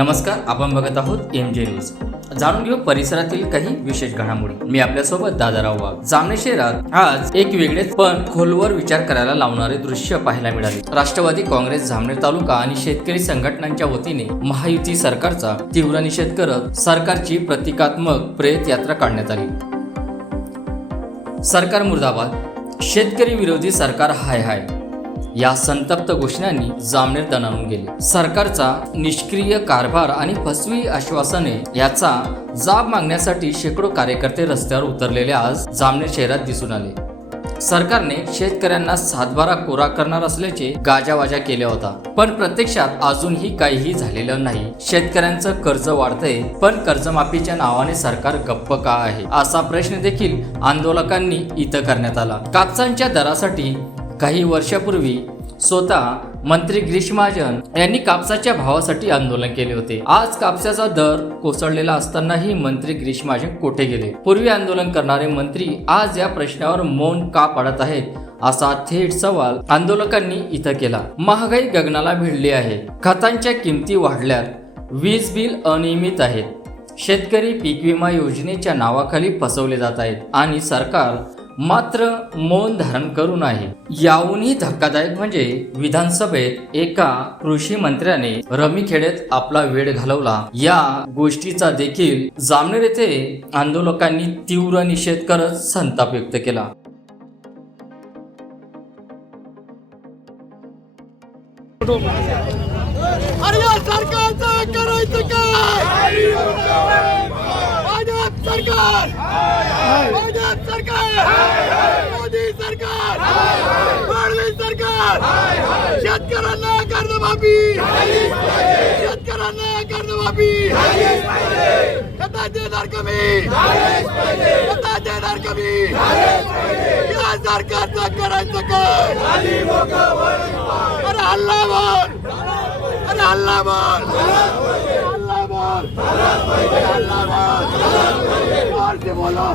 नमस्कार आपण बघत आहोत एम जे न्यूज जाणून घेऊ परिसरातील काही विशेष घडामोडी. मी आपल्यासोबत दादाराव वाघ. जामणे शहरात आज एक वेगळेच पण खोलवर विचार करायला लावणारे दृश्य पाहायला मिळाले. राष्ट्रवादी काँग्रेस जामनेर तालुका आणि शेतकरी संघटनांच्या वतीने महायुती सरकारचा तीव्र निषेध करत सरकारची प्रतिकात्मक प्रेत यात्रा काढण्यात आली. सरकार मुर्दाबाद. शेतकरी विरोधी सरकार हाय हाय. या संतप्त घोषणांनी जामनेर दणावून गेले. सरकारचा निष्क्रिय कारभार आणि फसवी आश्वासने याचा जाब मागण्यासाठी शेकडो कार्यकर्ते रस्त्यावर उतरलेले आज जामनेर शहरात दिसून आले. सरकारने शेतकऱ्यांना सातबारा कोरा करणार असल्याचे गाजावाजा केला होता. पण प्रत्यक्षात अजूनही काहीही झालेलं नाही. शेतकऱ्यांचं कर्ज वाढतंय पण कर्जमाफीच्या नावाने सरकार गप्प का आहे? असा प्रश्न देखील आंदोलकांनी इथं करण्यात आला. कापसांच्या दरासाठी काही वर्षापूर्वी स्वतः मंत्री गिरीश महाजन यांनी कापसाच्या भावासाठी आंदोलन केले होते. आज कापसाचा दर कोसळलेला असतानाही मंत्री गिरीश महाजन कोठे गेले? पूर्वी आंदोलन करणारे मंत्री आज या प्रश्नावर मौन का पाडत आहेत? असा थेट सवाल आंदोलकांनी इथं केला. महागाई गगनाला भिडली आहे. खतांच्या किमती वाढल्यात. वीज बिल अनियमित आहेत. शेतकरी पीक विमा योजनेच्या नावाखाली फसवले जात आहेत आणि सरकार मात्र मौन धारण करून आहे याहूनही धक्कादायक म्हणजे विधानसभेत एका कृषी मंत्र्याने रमीखेड्यात आपला वेळ घालवला. या गोष्टीचा देखील जामनेर येथे आंदोलकांनी तीव्र निषेध करत संताप व्यक्त केला. सरकार! सरकार! मोदी सरकार! फडणवीस सरकार! शेतकऱ्यांना कर्जमाफी! शेतकऱ्यांना कर्जमाफी! खताचे दर कमी! खताचे दर कमी! या सरकारचा करायचं काय अरे हल्ला बोल अरे हल्ला बोल हल्ला बोल हल्ला बोल जोर से बोलो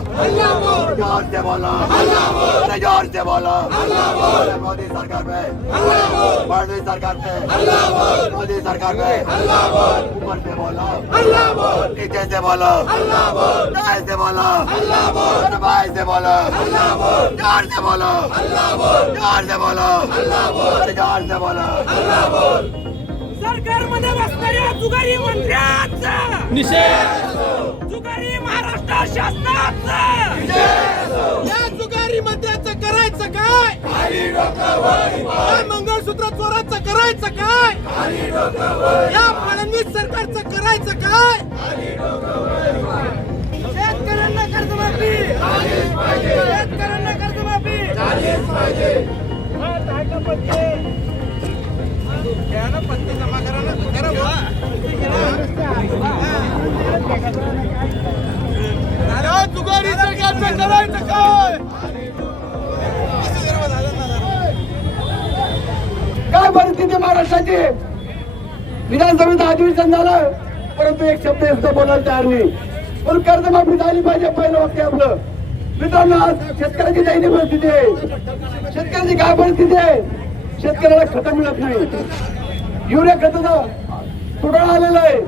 जोर से बोलो अरे जोर से बोलो अरे मोदी सरकार पे मोदी सरकार पे मोदी सरकार पे ऊपर से बोलो नीचे से बोलो दाएं से बोलो अरे बाएं से बोलो जोर से बोलो जोर से बोलो अरे जोर से बोलो सरकारमध्ये बसणाऱ्या जुगारी मंत्र्यांचा निषेध जुगारी महाराष्ट्र शासनाचा! या जुगारी मंत्र्याचं करायचं काय? मंगळसूत्र चोराचं करायचं काय? या फडणवीस सरकारचं करायचं काय? शेतकऱ्यांना कर्जमाफी! शेतकऱ्यांना कर्जमाफी! काय परिस्थिती महाराष्ट्राची? विधानसभेचं अधिवेशन झालं परंतु एक शब्द सुद्धा बोलायला तयार नाही. पण कर्जमाफी झाली पाहिजे पहिलं वाक्य आपलं. मित्रांनो आज शेतकऱ्याची दैनी परिस्थिती आहे. शेतकऱ्याची काय परिस्थिती आहे? शेतकऱ्याला खत मिळत नाही. युरिया खताचा तुडा आलेला आहे.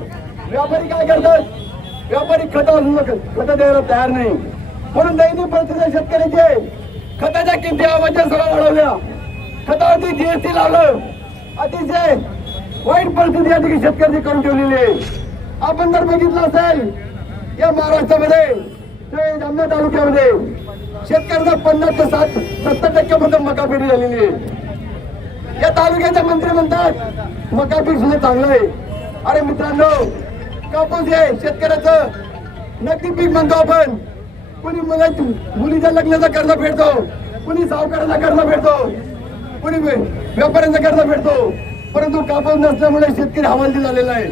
व्यापारी काय करतात? व्यापारी खत खत द्यायला तयार नाही. म्हणून दैनिक परिस्थिती शेतकऱ्याची आहे खताच्या किमती आवाच्या सगळ्या वाढवल्या. खतावरती जीएसटी लावलं. अतिशय वाईट परिस्थिती या ठिकाणी शेतकऱ्याची करून ठेवलेली आहे. आपण जर बघितलं असेल या महाराष्ट्रामध्ये ते तालुक्यामध्ये शेतकऱ्यांचा पन्नास ते सात सत्तर टक्क्यापर्यंत मका पेरी झालेली आहे. या तालुक्याचे मंत्री म्हणतात मका पीक सुद्धा चांगलं आहे. अरे मित्रांनो कापूस आहे शेतकऱ्याचं नक्की पीक म्हणतो आपण. कुणी मुला मुलीच्या लग्नाचा कर्ज फेडतो कुणी सावकाराचा कर्ज फेडतो कुणी व्यापाऱ्यांचा कर्ज फेडतो. परंतु कापूस नसल्यामुळे शेतकरी हवालदी झालेला आहे.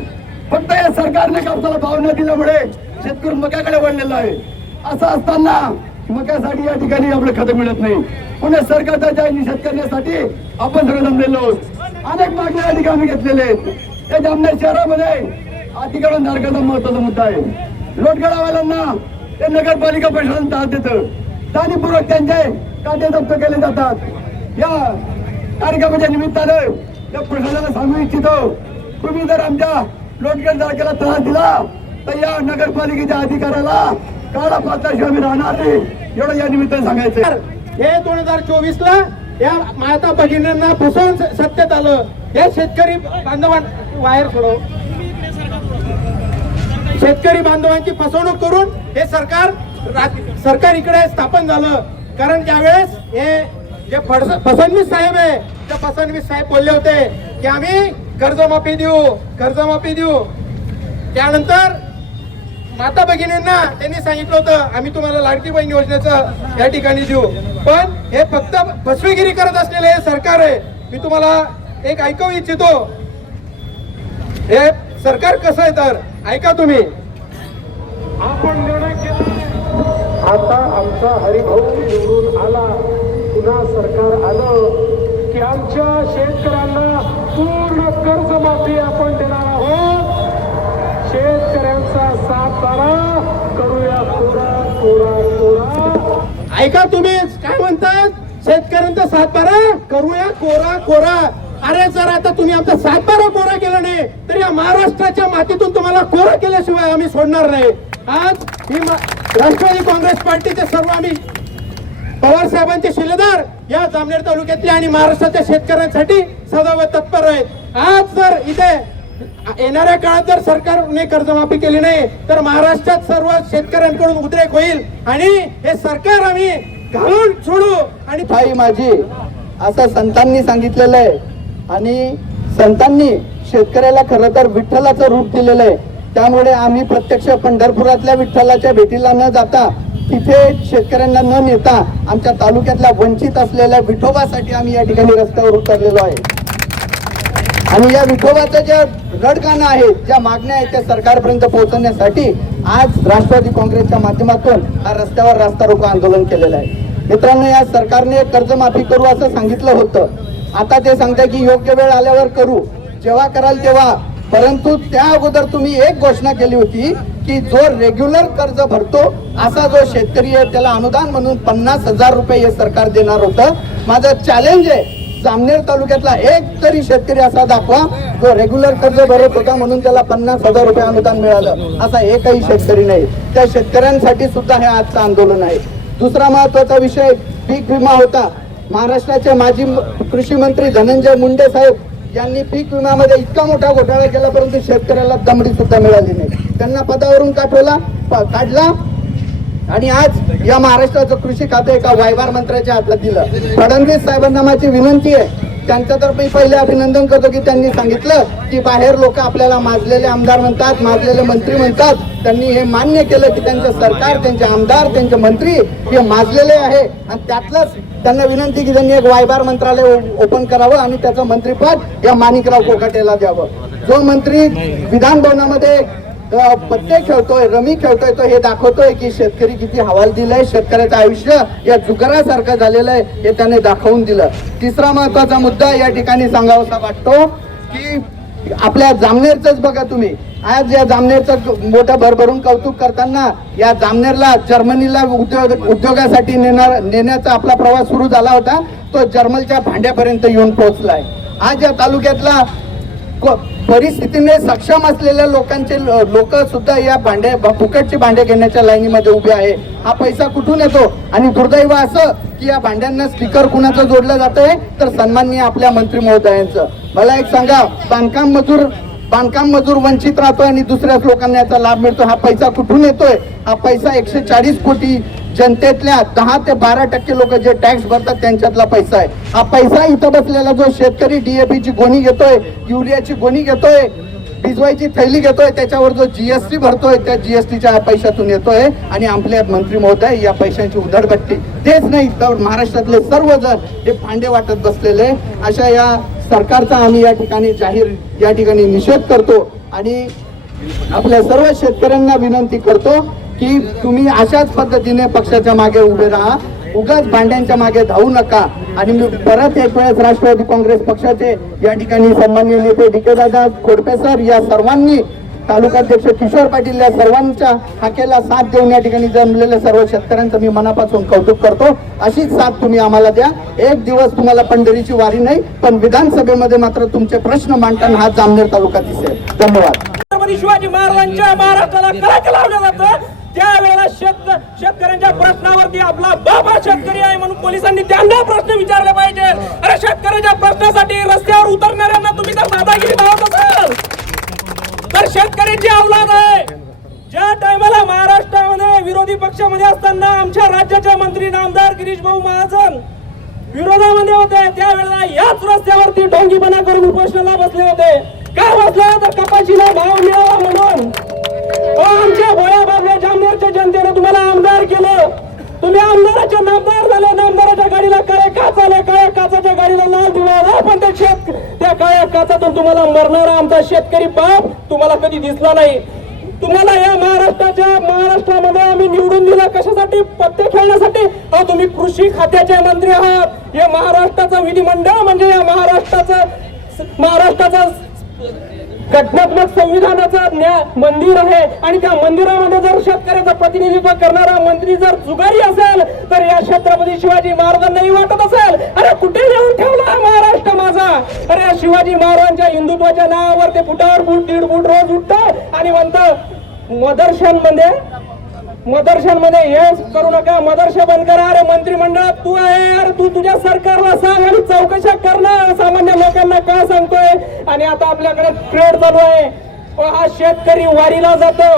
फक्त या सरकारने कापसाला भाव न दिल्यामुळे शेतकरी मक्याकडे वळलेला आहे. असं असताना मक्यासाठी या ठिकाणी आपलं खत मिळत नाही. पुणे सरकारच्या शेतकऱ्यांसाठी आपण सगळे जमलेलो अनेक मागण्या या ठिकाणी घेतलेले आहेत. या जामनेर शहरामध्ये अतिक्रमण धारकाचा महत्त्वाचा मुद्दा आहे. लोटगडावाल्यांना ते नगरपालिका प्रशासन त्रास देतं. जाणीवपूर्वक त्यांचे काटे जप्त केले जातात. या कार्यक्रमाच्या निमित्तानं त्या प्रशासनाला सांगू इच्छितो तुम्ही जर आमच्या लोटगड धारकेला त्रास दिला तर या नगरपालिकेच्या अधिकाऱ्याला काळा पात्राशिवाय आम्ही राहणार नाही. एवढं या निमित्तानं सांगायचं हे दोन हजार चोवीस ला या माता भगिनींना फसवून स- सत्तेत आलं. हे शेतकरी बांधवां वायर सोडव. शेतकरी बांधवांची फसवणूक करून हे सरकार रा- सरकार इकडे स्थापन झालं. कारण त्यावेळेस हे जे फडस- फडणवीस साहेब आहे ते फडणवीस साहेब बोलले होते की आम्ही कर्जमाफी देऊ कर्जमाफी देऊ. त्यानंतर माता भगिनींना त्यांनी सांगितलं होतं आम्ही तुम्हाला लाडकी बहीण योजनेचं या ठिकाणी देऊ. पण हे फक्त फसवेगिरी करत असलेले हे सरकार आहे. मी तुम्हाला एक ऐकू इच्छितो. हे सरकार कसं आहे तर ऐका तुम्ही. आपण निर्णय केला आता आमचा हरिभाऊ निवडून आला. पुन्हा सरकार आलं की आमच्या शेतकऱ्यांना पूर्ण कर्जमाफी आपण देणार आहोत. शेतकऱ्यांचा सातबारा करूया कोरा कोरा कोरा ऐका तुम्ही काय म्हणतात शेतकऱ्यांचा सातबारा करूया कोरा कोरा. अरे जर आता तुम्ही आमचा सातबारा कोरा केला नाही तर या महाराष्ट्राच्या मातीतून तुम्हाला कोरा केल्याशिवाय आम्ही सोडणार नाही. आज ही राष्ट्रवादी काँग्रेस पार्टीचे सर्व आम्ही पवार साहेबांचे शिलेदार या जामनेर तालुक्यातल्या आणि महाराष्ट्राच्या शेतकऱ्यांसाठी सदैव तत्पर आहेत. आज जर इथे येणाऱ्या काळात जर सरकारने कर्जमाफी केली नाही तर महाराष्ट्रात सर्व शेतकऱ्यांकडून उद्रेक होईल. आणि हे सरकार आम्ही घालून सोडू. आणि आई माझी असं संतांनी सांगितलेलं आहे. आणि संतांनी शेतकऱ्याला खरं तर विठ्ठलाचं रूप दिलेलं आहे. त्यामुळे आम्ही प्रत्यक्ष पंढरपुरातल्या विठ्ठलाच्या भेटीला न जाता तिथे शेतकऱ्यांना न नेता आमच्या तालुक्यातल्या वंचित असलेल्या विठोबासाठी आम्ही या ठिकाणी रस्त्यावर उतरलेलो आहे. आणि या विठोबाच्या ज्या रडकानं आहेत ज्या मागण्या आहेत त्या सरकारपर्यंत पोहोचवण्यासाठी आज राष्ट्रवादी काँग्रेसच्या माध्यमातून हा रस्त्यावर रास्ता रोको आंदोलन केलेलं आहे. मित्रांनो या सरकारने कर्जमाफी करू असं सांगितलं होतं. आता ते सांगताय की योग्य वेळ आल्यावर करू. जेव्हा कराल तेव्हा. परंतु त्या अगोदर तुम्ही एक घोषणा केली होती की जो रेग्युलर कर्ज भरतो असा जो शेतकरी आहे त्याला अनुदान म्हणून पन्नास हजार रुपये हे सरकार देणार होतं. माझं चॅलेंज आहे जामनेर तालुक्यातला एक तरी शेतकरी असा दाखवा जो रेग्युलर कर्ज भरत होता म्हणून त्याला पन्नास हजार रुपये अनुदान मिळालं. असा एकही शेतकरी नाही. त्या शेतकऱ्यांसाठी सुद्धा हे आजचं आंदोलन आहे. दुसरा महत्त्वाचा विषय पीक विमा होता. महाराष्ट्राचे माजी कृषी मंत्री धनंजय मुंडे साहेब यांनी पीक विम्यामध्ये इतका मोठा घोटाळा केला परंतु शेतकऱ्याला दमडी सुद्धा मिळाली नाही. त्यांना पदावरून काठवला प- काढला आणि आज या महाराष्ट्राचं कृषी खातं एका वायभार मंत्र्याच्या हातात दिलं. फडणवीस साहेबांना माझी विनंती आहे त्यांच्यातर्फे पहिले अभिनंदन करतो की त्यांनी सांगितलं की बाहेर लोक आपल्याला माजलेले आमदार म्हणतात माजलेले मंत्री म्हणतात. त्यांनी हे मान्य केलं की त्यांचं सरकार त्यांचे आमदार त्यांचे मंत्री हे माजलेले आहे. आणि त्यातलंच त्यांना विनंती की त्यांनी एक वायबार मंत्रालय ओपन करावं आणि त्याचं मंत्रीपद या माणिकराव कोकाटेला द्यावं. जो मंत्री विधान भवनामध्ये पत्ते खेळतोय रमी खेळतोय तो हे दाखवतोय की शेतकरी किती हवाल दिलाय शेतकऱ्याचं आयुष्य या जुगारासारखं झालेलं आहे हे त्याने दाखवून दिलं. तिसरा महत्त्वाचा मुद्दा या ठिकाणी सांगावासा वाटतो की आपल्या जामनेरच बघा तुम्ही. आज या जामनेरचं मोठं भरभरून कौतुक करताना या जामनेरला जर्मनीला उद्योग उद्योगासाठी नेणार नेण्याचा आपला प्रवास सुरू झाला होता तो जर्मनच्या भांड्यापर्यंत येऊन पोहोचलाय. आज या तालुक्यातला परिस्थितीने सक्षम असलेल्या लोकांचे लोक सुद्धा या भांडे फुकटची भांडे घेण्याच्या लाईनीमध्ये उभे आहे. हा पैसा कुठून येतो? आणि दुर्दैव असं की या भांड्यांना स्टिकर कुणाचं जोडलं जात आहे तर सन्माननीय आपल्या मंत्री महोदयांचं. मला एक सांगा बांधकाम मजूर बांधकाम मजूर वंचित राहतोय आणि दुसऱ्याच लोकांना याचा लाभ मिळतो. हा पैसा कुठून येतोय? हा पैसा एकशे चाळीस कोटी जनतेतल्या दहा ते बारा टक्के लोक जे टॅक्स भरतात त्यांच्यातला पैसा आहे. हा पैसा इथं बसलेला जो शेतकरी डीएपीची ची गोणी घेतोय युरियाची गोणी घेतोय भिजवायची थैली घेतोय त्याच्यावर जो जीएसटी भरतोय त्या जीएसटीच्या पैशातून येतोय आणि आपले मंत्री महोदय या पैशांची उधळपट्टी तेच नाही तर महाराष्ट्रातले सर्वजण हे भांडे वाटत बसलेले. अशा या सरकारचा आम्ही या ठिकाणी जाहीर या ठिकाणी निषेध करतो आणि आपल्या सर्व शेतकऱ्यांना विनंती करतो की तुम्ही अशाच पद्धतीने पक्षाच्या मागे उभे राहा. उगाच भांड्यांच्या मागे धावू नका. आणि मी परत एक वेळेस राष्ट्रवादी काँग्रेस पक्षाचे या ठिकाणी सन्माननीय नेते डी के दादा खोडपे सर या सर्वांनी तालुकाध्यक्ष किशोर पाटील या सर्वांच्या हाकेला साथ देऊन या ठिकाणी जमलेल्या सर्व शेतकऱ्यांचं मी मनापासून कौतुक करतो. अशीच साथ तुम्ही आम्हाला द्या. एक दिवस तुम्हाला पंढरीची वारी नाही पण विधानसभेमध्ये मात्र तुमचे प्रश्न मांडताना हा जामनेर तालुका दिसेल. धन्यवाद. शिवाजी महाराजांच्या महाराष्ट्राला कळक लावलं जातं त्यावेळेला शेत शेतकऱ्यांच्या प्रश्नावरती आपला बाबा शेतकरी आहे म्हणून पोलिसांनी त्यांना प्रश्न विचारले पाहिजे. अरे शेतकऱ्याच्या प्रश्नासाठी रस्त्यावर उतरणाऱ्यांना तुम्ही तर दादागिरी पाहत असाल. तर शेतकऱ्यांची औलाद आहे. ज्या टायमाला महाराष्ट्रामध्ये विरोधी पक्षामध्ये असताना आमच्या राज्याच्या मंत्री नामदार गिरीश भाऊ महाजन विरोधामध्ये होते त्यावेळेला याच रस्त्यावरती ढोंगीपणा करून उपोषणाला बसले होते. का बसले? तर कपाशीला भाव मिळावा म्हणून. हो, आमच्या भोळ्या बाबल्या जामनेरच्या जनतेने तुम्हाला आमदार केलं. तुम्ही आमदाराचे नामदार झाले नामदाराच्या गाडीला काळ्या काच आल्या काळ्या काचाच्या गाडीला लाल दिवा पण त्या शेत त्या काळ्या काचातून तुम्हाला मरणारा आमचा शेतकरी बाप तुम्हाला कधी दिसला नाही. तुम्हाला या महाराष्ट्राच्या महाराष्ट्रामध्ये आम्ही निवडून दिला कशासाठी? पत्ते खेळण्यासाठी? अहो तुम्ही कृषी खात्याचे मंत्री आहात. हे महाराष्ट्राचं विधिमंडळ म्हणजे या महाराष्ट्राचं महाराष्ट्राचं घटनात्मक संविधानाचा न्याय मंदिर आहे आणि त्या मंदिरामध्ये जर शेतकऱ्याचं प्रतिनिधित्व करणारा मंत्री जर जुगारी असेल तर या छत्रपती शिवाजी महाराजांनाही वाटत असेल अरे कुठे नेऊन ठेवला महाराष्ट्र माझा? अरे या शिवाजी महाराजांच्या हिंदुत्वाच्या नावावर ते फुटावर फूट दीड फूट रोज उठत आणि म्हणत मदर्शनमध्ये मदर्शनमध्ये हे करू नका. मदरशा बंद करा. अरे मंत्रिमंडळात तू आहे अरे तू तुझ्या सरकारला सांग आणि चौकशा करणार सामान्य लोकांना का सांगतोय? आणि आता आपल्याकडे ट्रेड चालू आहे. हा शेतकरी वारीला जातो.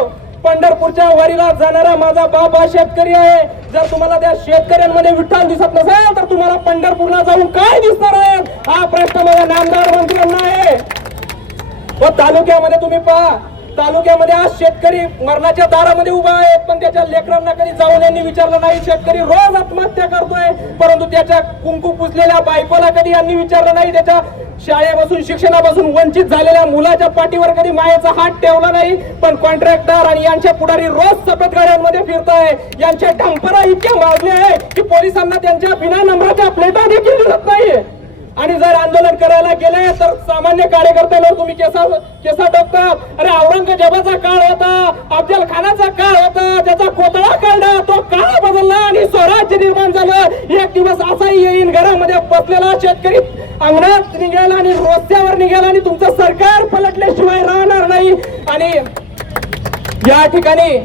पंढरपूरच्या वारीला जाणारा माझा बाप हा शेतकरी आहे. जर तुम्हाला त्या शेतकऱ्यांमध्ये विठ्ठल दिसत नसेल तर तुम्हाला पंढरपूरला जाऊन काय दिसणार आहे? हा प्रश्न माझ्या नामदार मंत्र्यांना आहे. व तालुक्यामध्ये तुम्ही पहा तालुक्यामध्ये आज शेतकरी मरणाच्या दारामध्ये उभा आहे पण त्याच्या लेकरांना कधी जाऊन यांनी विचारलं नाही? शेतकरी रोज आत्महत्या करतोय परंतु त्याच्या कुंकू पुसलेल्या बायकोला कधी यांनी विचारलं नाही? त्याच्या शाळेपासून शिक्षणापासून वंचित झालेल्या मुलाच्या पाठीवर कधी मायाचा हात ठेवला नाही? पण कॉन्ट्रॅक्टर आणि यांच्या पुढारी रोज सफेद गाड्यांमध्ये फिरताय. यांच्या डंपरा इतक्या मागल्या आहे की पोलिसांना त्यांच्या बिना नंबराच्या प्लेटा देखील दिसत नाहीये. आणि जर आंदोलन करायला गेले तर सामान्य कार्यकर्त्यांवर तुम्ही केसा केसा टाकतात अरे औरंगजेबाचा काळ होता अफजल खानाचा काळ होता त्याचा कोतळा काढला तो काळ बदलला आणि स्वराज्य निर्माण झालं. एक दिवस असाही येईन घरामध्ये बसलेला शेतकरी अंगणात निघाला आणि रस्त्यावर निघाला आणि तुमचं सरकार पलटल्याशिवाय राहणार नाही. आणि या ठिकाणी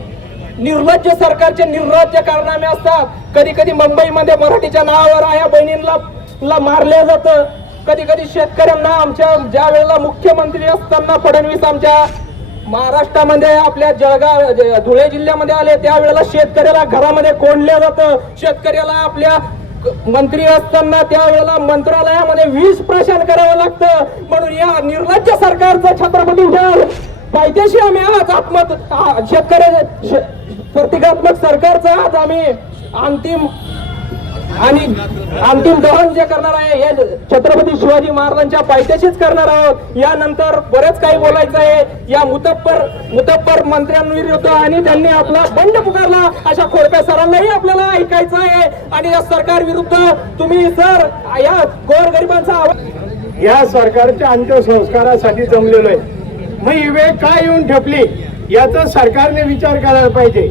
निर्लज्ज सरकारचे निर्लज्ज कारनामे असतात. कधी कधी मुंबईमध्ये मराठीच्या नावावर आया बहिणींना ला मारल्या जातं. कधी कधी शेतकऱ्यांना आमच्या ज्या वेळेला मुख्यमंत्री असताना फडणवीस आमच्या महाराष्ट्रामध्ये आपल्या जळगाव धुळे जिल्ह्यामध्ये आले त्यावेळेला शेतकऱ्याला घरामध्ये कोंडलं जातं. शेतकऱ्याला आपल्या मंत्री असताना त्यावेळेला मंत्रालयामध्ये वीज प्रशान करावं लागतं. म्हणून या निर्लज्ज सरकारचं छत्रपती उद्यान पायथ्याशी आम्ही आज आत्महत्या शेतकऱ्या प्रतिकात्मक सरकारचं आज आम्ही अंतिम आणि अंतिम दहन जे करणार आहे हे छत्रपती शिवाजी महाराजांच्या पायथ्याशीच करणार आहोत. यानंतर बरेच काही बोलायचं आहे. या मुतप्पर मुतप्पर मंत्र्यांविरुद्ध आणि त्यांनी आपला बंड पुकारला. अशा खोडप्या सरांनाही आपल्याला ऐकायचं आहे. आणि या सरकार विरुद्ध तुम्ही सर या गोरगरिबांचा आवाज या सरकारच्या अंत्यसंस्कारासाठी जमलेलो आहे. मग ही वेळ काय येऊन ठेपली? याचा सरकारने विचार करायला पाहिजे.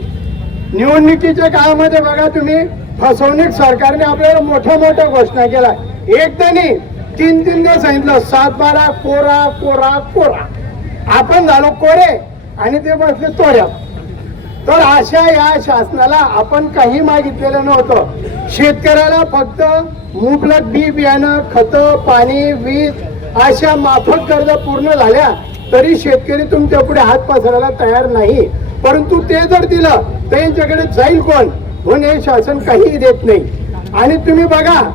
निवडणुकीच्या काळामध्ये बघा तुम्ही फसवणूक सरकारने आपल्याला मोठ्या मोठ्या घोषणा केल्या. एकदा नाही तीन तीनदा सांगितलं सात बारा कोरा कोरा कोरा. आपण झालो कोरे आणि ते बसले तोऱ्या. तर अशा या शासनाला आपण काही मागितलेलं नव्हतं. शेतकऱ्याला फक्त मुबलक बी बियाणं खतं पाणी वीज अशा माफक कर्ज पूर्ण झाल्या तरी शेतकरी तुमच्यापुढे हात पसरायला तयार नाही. परंतु ते जर दिलं त्यांच्याकडे जाईल कोण? म्हणून हे शासन काहीही देत नाही. आणि तुम्ही बघा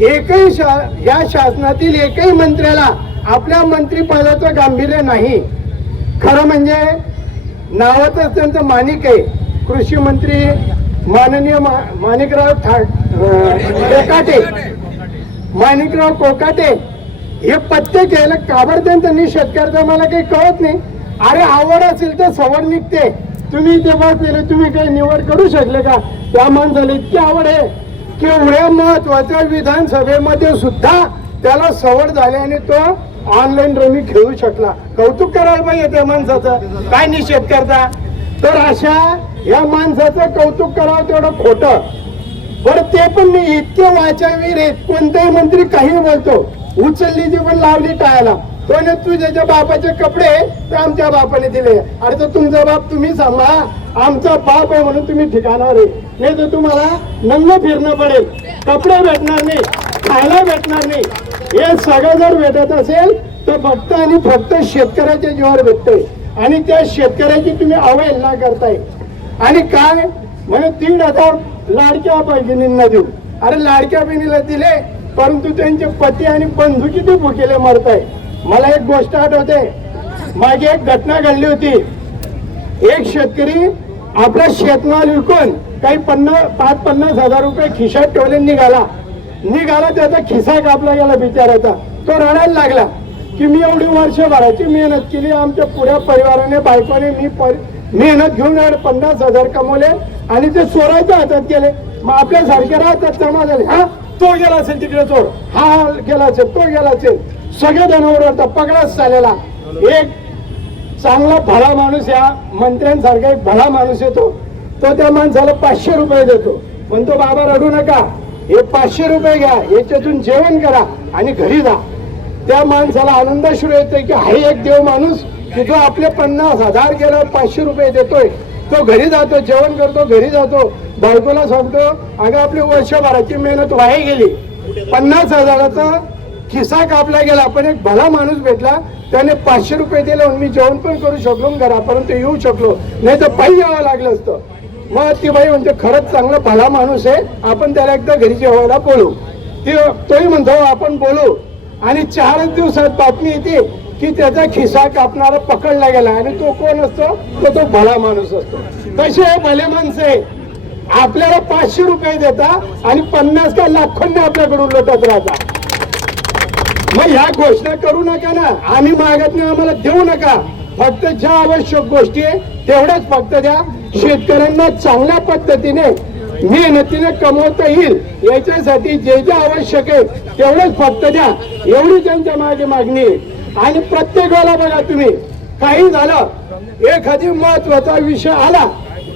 एकही शा या शासनातील एकही मंत्र्याला आपल्या मंत्रिपदाचं गांभीर्य नाही. खरं म्हणजे नावातच त्यांचं मानिक आहे. कृषी मंत्री माननीय मा- माणिकराव ठा कोकाटे. माणिकराव कोकाटे. हे पत्ते केलं काबर त्यांचं निषेध करता मला काही कळत नाही. अरे आवड असेल तर सवड निघते. तुम्ही ते केले तुम्ही काही निवड करू शकले का? त्या माणसाला इतकी आवड आहे केवढ्या महत्त्वाच्या विधानसभेमध्ये सुद्धा त्याला सवड झाली आणि तो ऑनलाईन रमी खेळू शकला. कौतुक करायला पाहिजे त्या माणसाचं. काय निषेध करता? तर अशा या माणसाचं कौतुक करावं तेवढं खोटं. बरं ते पण मी इतके वाचावीर आहेत. कोणताही मंत्री काही बोलतो. उचलली जी पण लावली टाळायला. तो तू ज्याच्या बापाचे कपडे ते आमच्या बापाने दिले. अरे तर तुमचा बाप तुम्ही सांभाळा आमचा बाप आहे म्हणून तुम्ही ठिकाणावर आहे. नाही तर तुम्हाला नंग फिरणं पडेल. कपडे भेटणार नाही. खायला भेटणार नाही. हे सगळं जर भेटत असेल तर फक्त आणि फक्त शेतकऱ्याच्या जीवावर भेटतंय. आणि त्या शेतकऱ्याची तुम्ही अवहेलना करताय. आणि काय? म्हणजे तीन हजार लाडक्या बहिणींना देऊ. अरे लाडक्या बहिणीला दिले परंतु त्यांचे पती आणि बंधू किती भुकेले मरताय मला एक गोष्ट आठवते. मागे एक घटना घडली होती. एक शेतकरी आपला शेतमाल विकून काही पन्नास पाच पन्नास हजार रुपये खिशात ठेवले निघाला. निघाला त्याचा खिसा कापला गेला बिचाराचा तो रडायला लागला की मी एवढी वर्षभराची मेहनत केली आमच्या पुऱ्या परिवाराने बायकोने मी मेहनत घेऊन पन्नास हजार कमवले आणि ते चोरायच्या हातात गेले. मग आपल्या सारख्या राहतात जमा झाले हा? तो गेला असेल तिकडे चोर. हा हा गेला असेल तो गेला असेल. सगळ्या जण ओरडतात चाललेला. चालेला एक चांगला भला माणूस या मंत्र्यांसारखा एक भला माणूस येतो. तो त्या माणसाला पाचशे रुपये देतो. म्हणतो बाबा रडू नका. हे पाचशे रुपये घ्या. याच्यातून जेवण करा आणि घरी जा. त्या माणसाला आनंदाश्रू येतोय की हा एक देव माणूस की जो आपले पन्नास हजार गेला पाचशे रुपये देतोय. तो घरी जातो जेवण करतो घरी जातो. बायकोला सांगतो अगं आपली वर्षभराची मेहनत वाया गेली. पन्नास हजाराचा खिसा कापला गेला पण एक भला माणूस भेटला त्याने पाचशे रुपये दिले मी जेवण पण करू शकलो घरापर्यंत येऊ शकलो. नाही तर पायी यावं लागलं असतं. मग ती बाई म्हणते खरंच चांगला भला माणूस आहे आपण त्याला एकदा घरी जेवायला बोलू. ती तोही म्हणतो आपण बोलू. आणि चारच दिवसात बातमी येते की त्याचा खिसा कापणारा पकडला गेला आणि तो कोण असतो? तर तो भला माणूस असतो. तसे भले माणसे आपल्याला पाचशे रुपये देता आणि पन्नास का लाखोंनी आपल्याकडून लुटत राहता. मग ह्या घोषणा करू नका ना. आम्ही मागत नाही आम्हाला देऊ नका. फक्त ज्या आवश्यक गोष्टी आहे तेवढ्याच फक्त द्या. शेतकऱ्यांना चांगल्या पद्धतीने मेहनतीने कमवता येईल. याच्यासाठी जे जे आवश्यक आहे तेवढंच फक्त द्या. एवढी त्यांच्या मागे मागणी आहे. आणि प्रत्येक वेळेला बघा तुम्ही काही झालं एखादी महत्त्वाचा विषय आला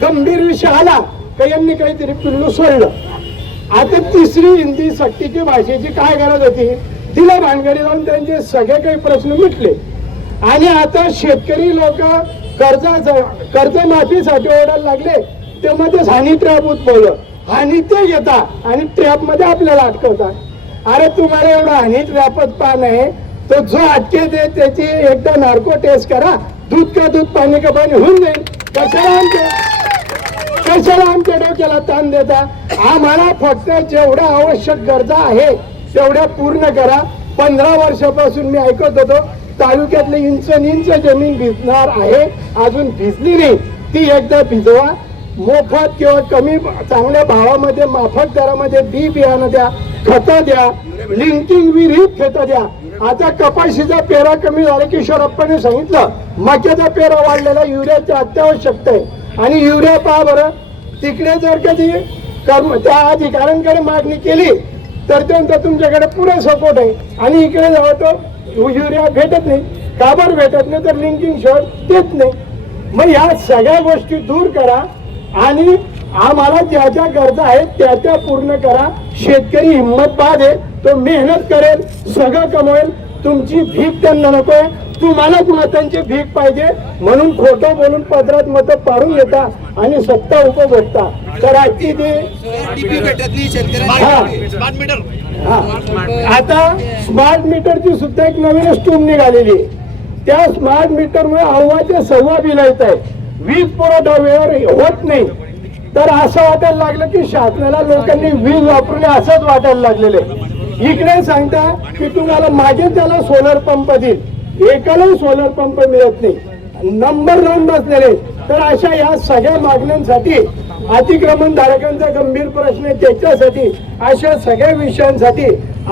गंभीर विषय आला का यांनी काहीतरी पिल्लू सोडलं. आता तिसरी हिंदी सक्तीची भाषेची काय गरज होती? तिला भानगडी लावून त्यांचे सगळे काही प्रश्न मिटले. आणि आता शेतकरी लोक कर्जाचं कर्जमाफीसाठी ओरडायला लागले. ते हानी ट्रॅप उद्भवलं. हानी ते घेता आणि ट्रॅपमध्ये आपल्याला अटकवतात अरे तुम्हाला एवढं हानी ट्रॅपच पान आहे. तो जो अटके दे त्याची एकदा नार्को टेस्ट करा. दूध का दूध पाणी का पाणी होऊन जाईल. कशाला आमच्या कशाला आमच्या डोक्याला ताण देता? आम्हाला फक्त जेवढ्या आवश्यक गरजा आहे तेवढ्या पूर्ण करा. पंधरा वर्षापासून मी ऐकत होतो तालुक्यातले इंच इंच जमीन भिजणार आहे. अजून भिजली नाही. ती एकदा भिजवा. मोफत किंवा कमी चांगल्या भावामध्ये माफक दरामध्ये बी बियाणं द्या खतं द्या. लिंकिंग विरहित खतं द्या. आता कपाशीचा पेरा कमी झाला किशोरप्पाने सांगितलं. मक्याचा पेरा वाढलेला युरियाची अत्यावश्यकता आहे. आणि युरिया पहा बरं. तिकडे जर कधी कर्म त्या अधिकाऱ्यांकडे मागणी केली तर त्यांचा तुमच्याकडे पुरा सपोर्ट आहे. आणि इकडे जेव्हा तो युरिया भेटत नाही. काबर भेटत नाही तर लिंकिंग शॉर्ट देत नाही. मग या सगळ्या गोष्टी दूर करा आणि आम्हाला ज्या ज्या गरजा आहेत त्या त्या पूर्ण करा. शेतकरी हिंमतबाद आहे तो मेहनत करेल सगळं कमवेल. तुमची भीक त्यांना नको आहे तुम्हालाच मतांची भीक पाहिजे म्हणून खोटं बोलून पदरात मतं पाडून घेता आणि सत्ता उपभोगता. तर आजची ती. आता स्मार्ट मीटरची सुद्धा एक नवीन स्टूम निघालेली. त्या स्मार्ट मीटरमुळे अव्वाच्या सव्वा बिल येत आहे. वीज पुरवठा वेळेवर होत नाही. तर असं वाटायला लागलं की शासनाला लोकांनी वीज वापरली असंच वाटायला लागलेलं आहे. इकडे सांगता की तुम्हाला मागे त्याला सोलर पंप देईल. एकालाही सोलर पंप मिळत नाही. नंबर लावून बसलेले तर अशा या सगळ्या मागण्यांसाठी अतिक्रमण धारकांचा गंभीर प्रश्न आहे. त्याच्यासाठी अशा सगळ्या विषयांसाठी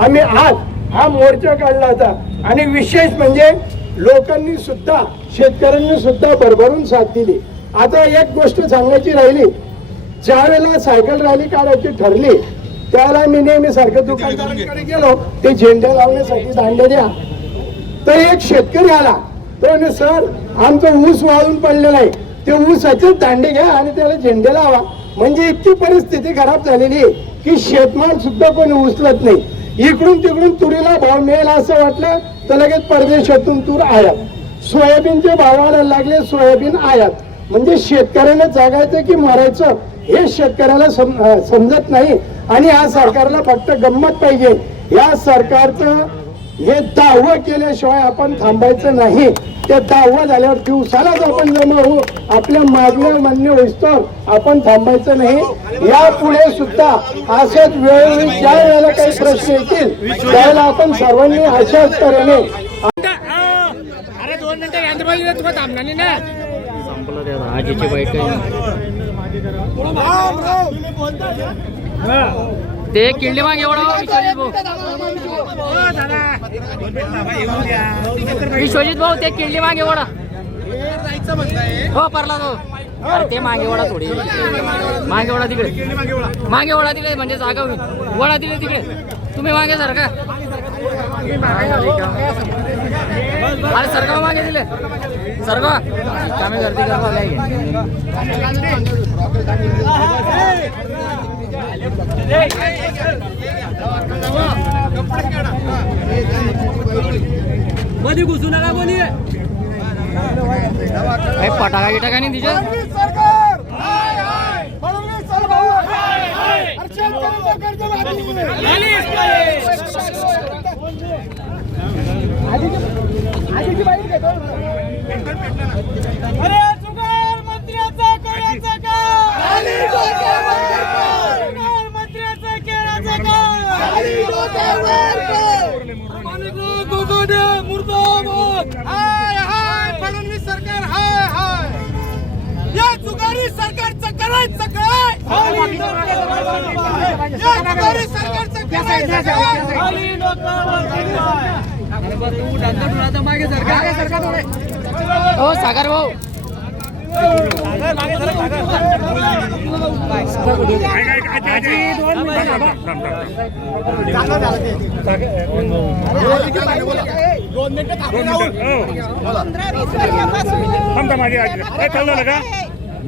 आम्ही आज हा मोर्चा काढला होता. आणि विशेष म्हणजे लोकांनी सुद्धा शेतकऱ्यांनी सुद्धा भरभरून साथ दिली. आता एक गोष्ट सांगायची राहिली. ज्या वेळेला सायकल रॅली काढायची ठरली त्यावेळेला मी नेहमी सारखं दुकानदारांकडे गेलो. ते झेंडे लावण्यासाठी दांडे द्या. तर एक शेतकरी आला. तो सर आमचं ऊस वाळून पडलेलं आहे. ते ऊसाचे दांडे घ्या आणि त्याला झेंडे लावा. म्हणजे इतकी परिस्थिती खराब झालेली आहे की शेतमाल सुद्धा कोणी उचलत नाही. इकडून तिकडून तुरीला भाव मिळेल असं वाटलं तर लगेच परदेशातून तूर आयात. सोयाबीनचे भाव लागले सोयाबीन आयात. म्हणजे शेतकऱ्याला जागायचं की मरायचं हे शेतकऱ्याला समजत नाही. आणि या सरकारला फक्त गंमत पाहिजे. या सरकारचं हे दावा केल्याशिवाय आपण थांबायचं नाही. ते दावा झाल्यावर दिवसालाच आपण जमा होऊ आपल्या मागण्या मान्य होईस्तोवर आपण थांबायचं नाही. यापुढे सुद्धा अशाच वेळोवेळी ज्या वेळेला काही प्रश्न येतील त्यावेळेला आपण सर्वांनी अशाच तऱ्हेने ते किल्ली मागे एवढा भाऊ विश्वजित भाऊ ते किल्ली मागे एवढा हो परला तो अरे ते मागे वडा थोडी मागे वडा तिकडे मागे वडा तिकडे म्हणजे जागा होईल वडा तिकडे तिकडे तुम्ही मागे सर का अरे सरका मागे दिले सरका कामे गर्दी मध्ये घुसू नका कोणी. काही पटाका गिटाका नाही तिच्या? अरे जुगार मंत्र्याचा करायचा का जुगार मंत्र्याचा करायचा का माणिक गोगोडे मुर्दाबाद हाय हाय फडणवीस सरकार हाय हाय या जुगारी सरकारचं करायचं काय? या सरकारचं करायचं काय? खाली मागे सरकार हो. सागर भाऊ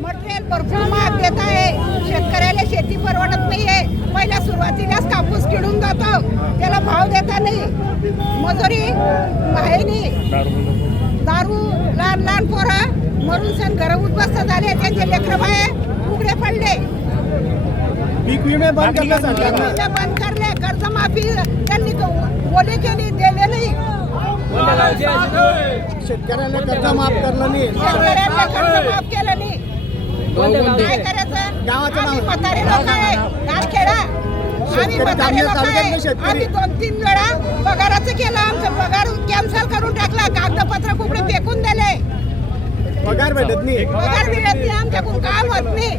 मटेरियल भरपूर महाग देत आहे. शेतकऱ्याला शेती परवडत नाहीये. पहिल्या सुरुवातीलाच कापूस किडून जातो. त्याला भाव देता नाही. मजुरी आहे नाही दारू लहान लहान पोरं मरून सण घर उद्ध्वस्त झाले. त्यांचे लेकर बाहे उघडे पडले. पीक विमे बंद करले. कर्जमाफी त्यांनी बोले केली दिले नाही. शेतकऱ्यांना कर्ज माफ करलं नाही. शेतकऱ्यांना कर्ज माफ केलं नाही. काय करायचं? आम्ही म्हातारे लोक आहे. गारखेडा आम्ही म्हातारे लोक आहे. आम्ही दोन तीन वेळा पगाराचं केलं आमचं. पगार कॅन्सल करून टाकला. कागदपत्र कुकडे फेकून दिले. पगार भेटत नाही. पगार मिळत नाही. आमच्याकडून काम होत नाही.